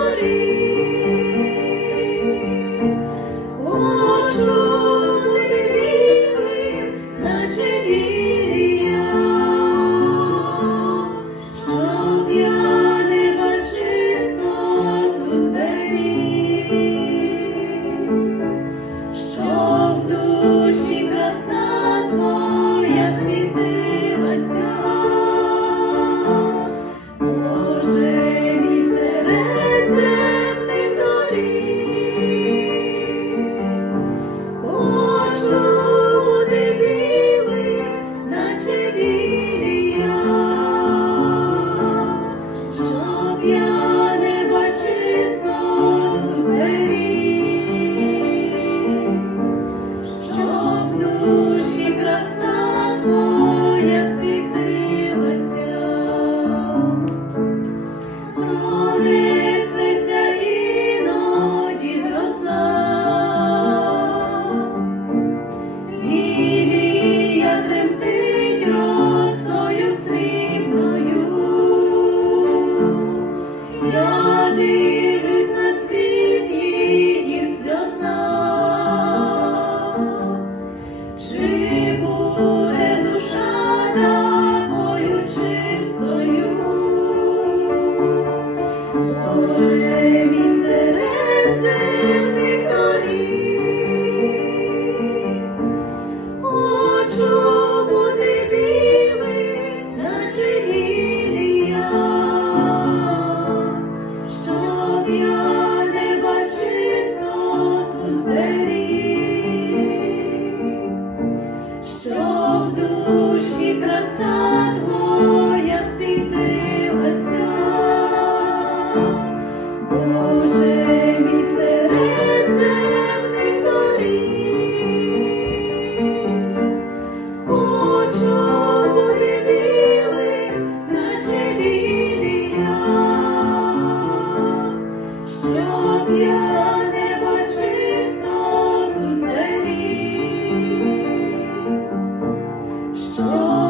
Доріг, You.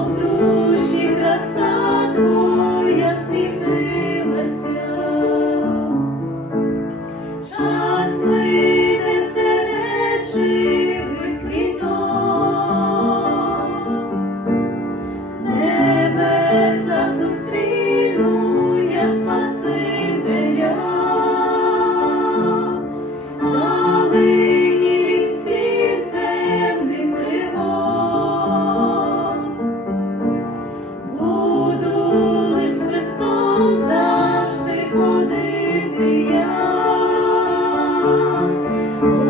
в душі краса твоя. Oh.